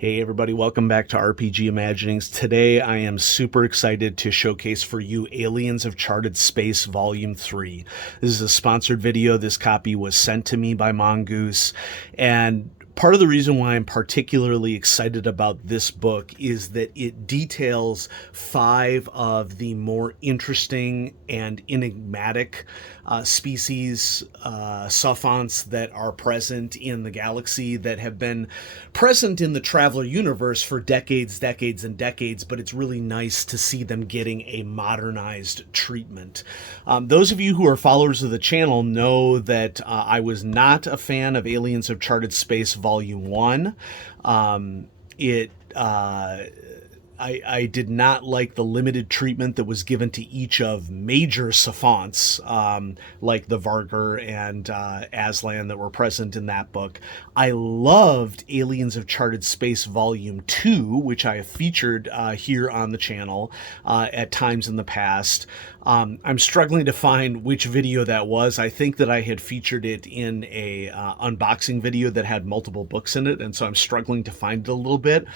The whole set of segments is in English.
Hey everybody, welcome back to RPG Imaginings. Today I am super excited to showcase for you Aliens of Charted Space Volume 3. This is a sponsored video. This copy was sent to me by Mongoose, and part of the reason why I'm particularly excited about this book is that it details 5 of the more interesting and enigmatic species, sophonts that are present in the galaxy, that have been present in the Traveler universe for decades, and decades, but it's really nice to see them getting a modernized treatment. Those of you who are followers of the channel know that I was not a fan of Aliens of Charted Space Volume 1. I did not like the limited treatment that was given to each of major sophonts, like the Vargur and Aslan that were present in that book. I loved Aliens of Charted Space Volume 2, which I have featured here on the channel at times in the past. I'm struggling to find which video that was. I think that I had featured it in a unboxing video that had multiple books in it, and so I'm struggling to find it a little bit.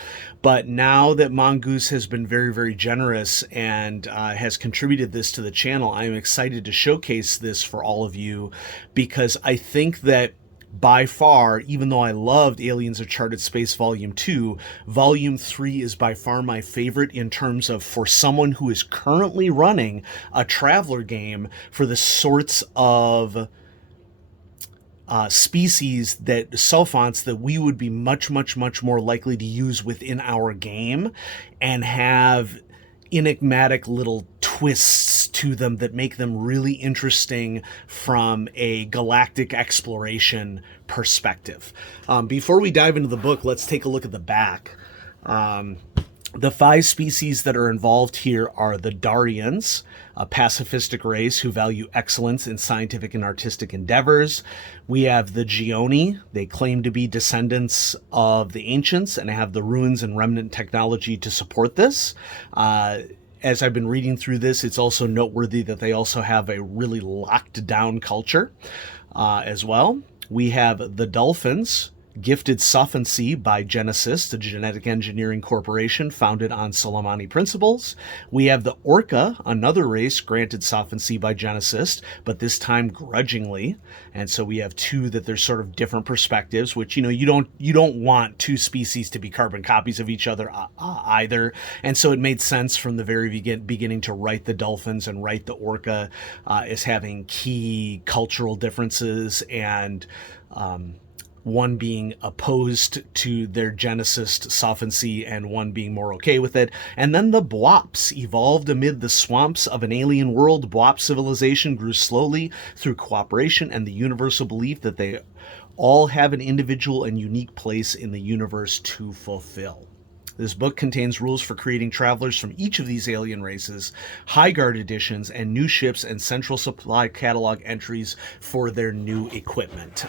But now that Mongoose has been very, very generous and has contributed this to the channel, I am excited to showcase this for all of you, because I think that by far, even though I loved Aliens of Charted Space Volume 2, Volume 3 is by far my favorite in terms of, for someone who is currently running a Traveler game, for the sorts of species, that sophonts that we would be much more likely to use within our game and have enigmatic little twists to them that make them really interesting from a galactic exploration perspective. Before we dive into the book, let's take a look at the back. The 5 species that are involved here are the Darians, a pacifistic race who value excellence in scientific and artistic endeavors. We have the Gioni. They claim to be descendants of the ancients and have the ruins and remnant technology to support this. As I've been reading through this, it's also noteworthy that they also have a really locked down culture as well. We have the Dolphins, gifted sophancy by Genesis, a genetic engineering corporation founded on Soleimani principles. We have the Orca, another race granted sophancy by Genesis, but this time grudgingly. And so we have 2 that there's sort of different perspectives, which, you don't want 2 species to be carbon copies of each other either. And so it made sense from the very beginning to write the Dolphins and write the Orca as having key cultural differences, and one being opposed to their Genesis sophancy and one being more okay with it. And then the Bwops evolved amid the swamps of an alien world. Bwop civilization grew slowly through cooperation and the universal belief that they all have an individual and unique place in the universe to fulfill. This book contains rules for creating travelers from each of these alien races, high guard editions, and new ships, and central supply catalog entries for their new equipment.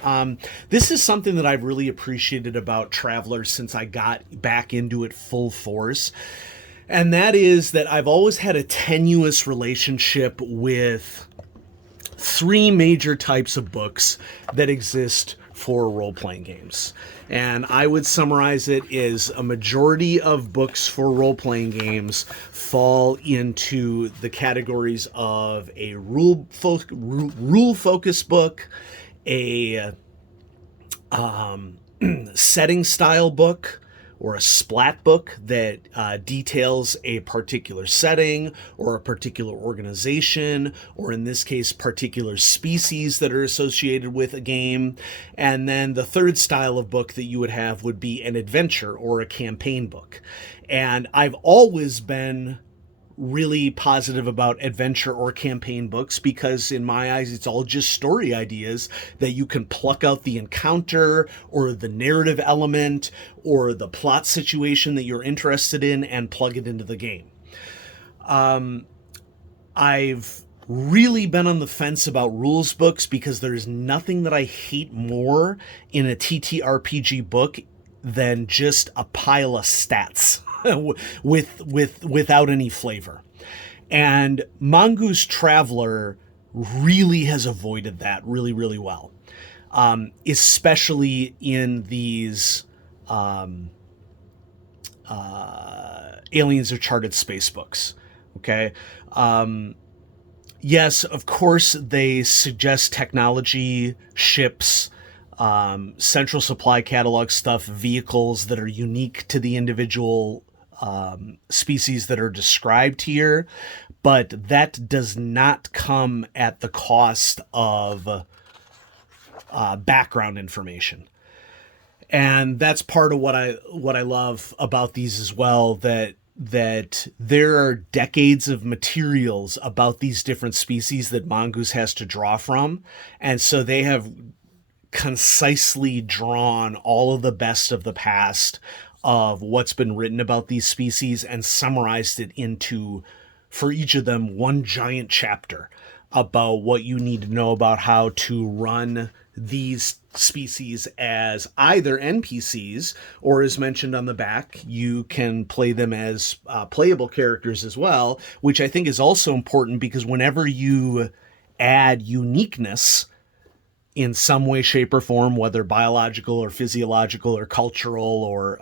This is something that I've really appreciated about Travelers since I got back into it full force. And that is that I've always had a tenuous relationship with 3 major types of books that exist for role-playing games. And I would summarize it as a majority of books for role-playing games fall into the categories of a rule-focused book, a setting style book, or a Splatbook that details a particular setting or a particular organization, or in this case, particular species that are associated with a game. And then the third style of book that you would have would be an adventure or a campaign book. And I've always been really positive about adventure or campaign books because in my eyes it's all just story ideas that you can pluck out the encounter or the narrative element or the plot situation that you're interested in and plug it into the game. I've really been on the fence about rules books because there's nothing that I hate more in a TTRPG book than just a pile of stats without any flavor. And Mongoose Traveler really has avoided that really well, especially in these Aliens Uncharted Space books. Okay. Yes, of course, they suggest technology, ships, central supply catalog stuff, vehicles that are unique to the individual species that are described here, but that does not come at the cost of background information. And that's part of what I love about these as well, that there are decades of materials about these different species that Mongoose has to draw from, and so they have concisely drawn all of the best of the past of what's been written about these species and summarized it into, for each of them, one giant chapter about what you need to know about how to run these species as either NPCs, or as mentioned on the back, you can play them as playable characters as well, which I think is also important, because whenever you add uniqueness in some way, shape, or form, whether biological or physiological or cultural or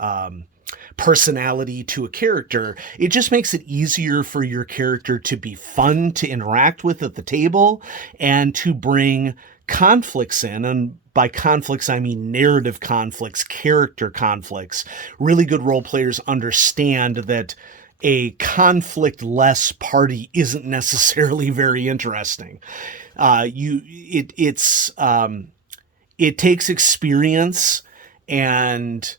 personality to a character, it just makes it easier for your character to be fun to interact with at the table and to bring conflicts in. And by conflicts, I mean narrative conflicts, character conflicts. Really good role players understand that a conflict-less party isn't necessarily very interesting. It takes experience and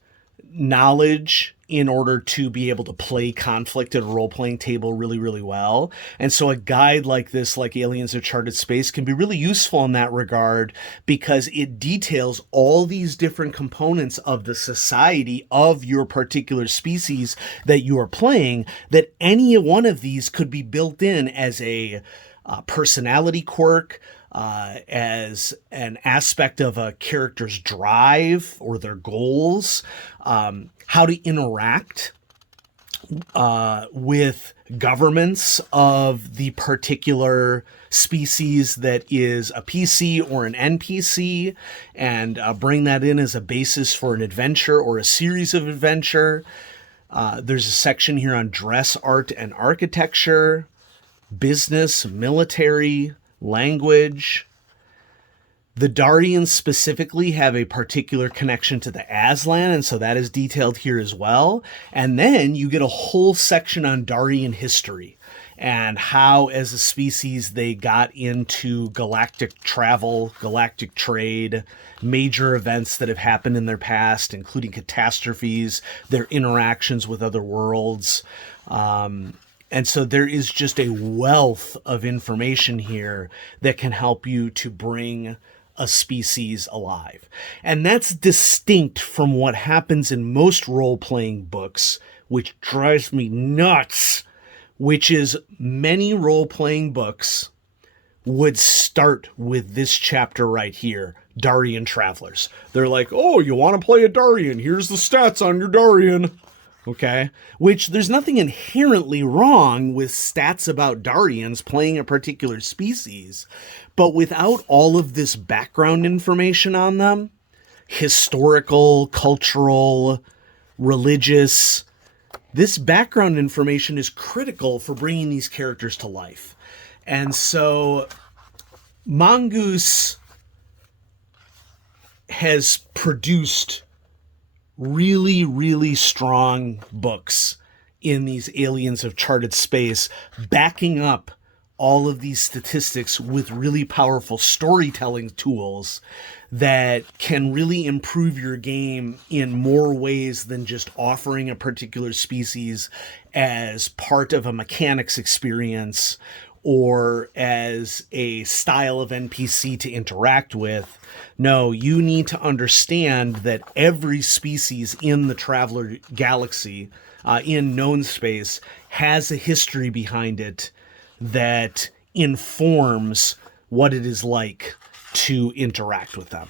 knowledge in order to be able to play conflict at a role-playing table really, really well. And so a guide like this, like Aliens Uncharted Space, can be really useful in that regard, because it details all these different components of the society of your particular species that you are playing, that any one of these could be built in as a personality quirk, as an aspect of a character's drive or their goals, how to interact with governments of the particular species that is a PC or an NPC, and bring that in as a basis for an adventure or a series of adventure. There's a section here on dress, art, and architecture, business, military, language. The Darians specifically have a particular connection to the Aslan, and so that is detailed here as well. And then you get a whole section on Darian history and how, as a species, they got into galactic travel, galactic trade, major events that have happened in their past, including catastrophes, their interactions with other worlds. And so there is just a wealth of information here that can help you to bring a species alive. And that's distinct from what happens in most role-playing books, which drives me nuts, which is many role-playing books would start with this chapter right here, Darian Travelers. They're like, oh, you want to play a Darian? Here's the stats on your Darian. Okay, which there's nothing inherently wrong with stats about Darians playing a particular species, but without all of this background information on them, historical, cultural, religious, this background information is critical for bringing these characters to life. And so Mongoose has produced really, really strong books in these Aliens of Uncharted Space, backing up all of these statistics with really powerful storytelling tools that can really improve your game in more ways than just offering a particular species as part of a mechanics experience or as a style of NPC to interact with. No, you need to understand that every species in the Traveler Galaxy, in known space, has a history behind it that informs what it is like to interact with them.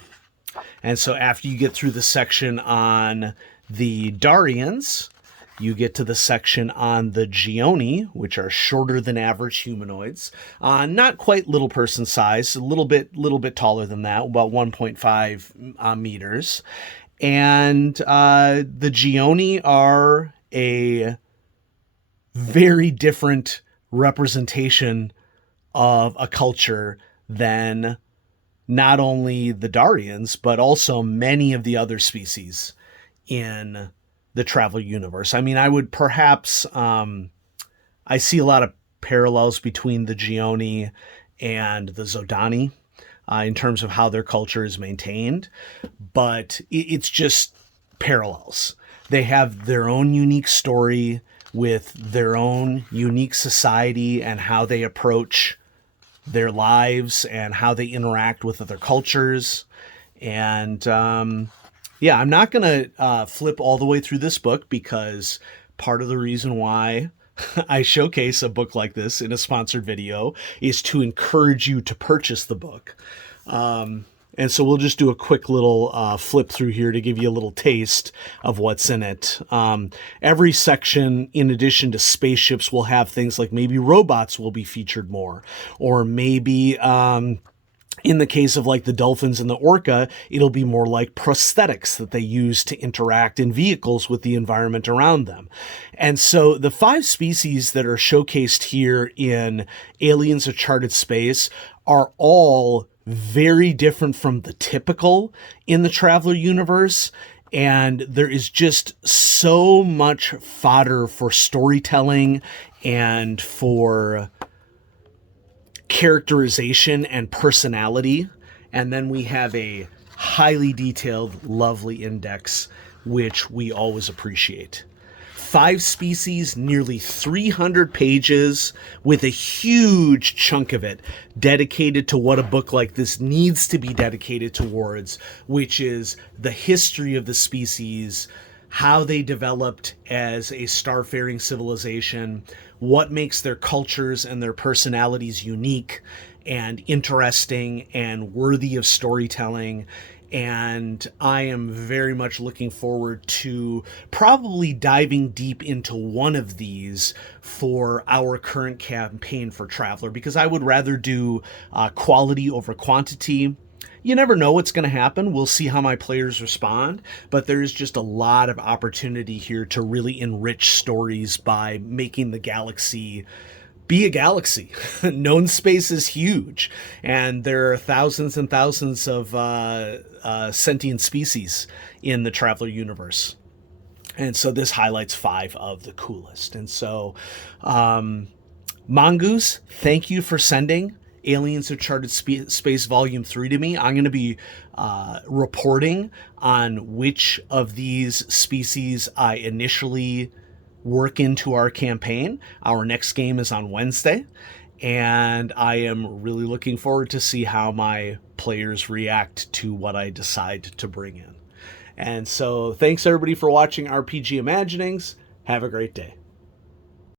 And so after you get through the section on the Darians, you get to the section on the Gioni, which are shorter than average humanoids, not quite little person size, a little bit taller than that, about 1.5 meters. And the Gioni are a very different representation of a culture than not only the Darians, but also many of the other species in the Traveler universe. I mean, I would perhaps, I see a lot of parallels between the Gioni and the Zodani in terms of how their culture is maintained, but it's just parallels. They have their own unique story with their own unique society and how they approach their lives and how they interact with other cultures. And yeah, I'm not going to flip all the way through this book, because part of the reason why I showcase a book like this in a sponsored video is to encourage you to purchase the book. And so we'll just do a quick little flip through here to give you a little taste of what's in it. Every section, in addition to spaceships, will have things like maybe robots will be featured more, or maybe in the case of like the dolphins and the orca, it'll be more like prosthetics that they use to interact in vehicles with the environment around them. And so the 5 species that are showcased here in Aliens of Charted Space are all very different from the typical in the Traveler universe. And there is just so much fodder for storytelling and for characterization and personality. And then we have a highly detailed, lovely index, which we always appreciate. 5 species, nearly 300 pages, with a huge chunk of it dedicated to what a book like this needs to be dedicated towards, which is the history of the species, how they developed as a starfaring civilization, what makes their cultures and their personalities unique and interesting and worthy of storytelling. And I am very much looking forward to probably diving deep into one of these for our current campaign for Traveler, because I would rather do quality over quantity. You never know what's going to happen. We'll see how my players respond, but there is just a lot of opportunity here to really enrich stories by making the galaxy be a galaxy. Known space is huge, and there are thousands and thousands of sentient species in the Traveler universe. And so this highlights 5 of the coolest. And so, Mongoose, thank you for sending Aliens of Charted Space Volume 3 to me. I'm going to be reporting on which of these species I initially work into our campaign. Our next game is on Wednesday, and I am really looking forward to see how my players react to what I decide to bring in. And so thanks everybody for watching RPG Imaginings. Have a great day.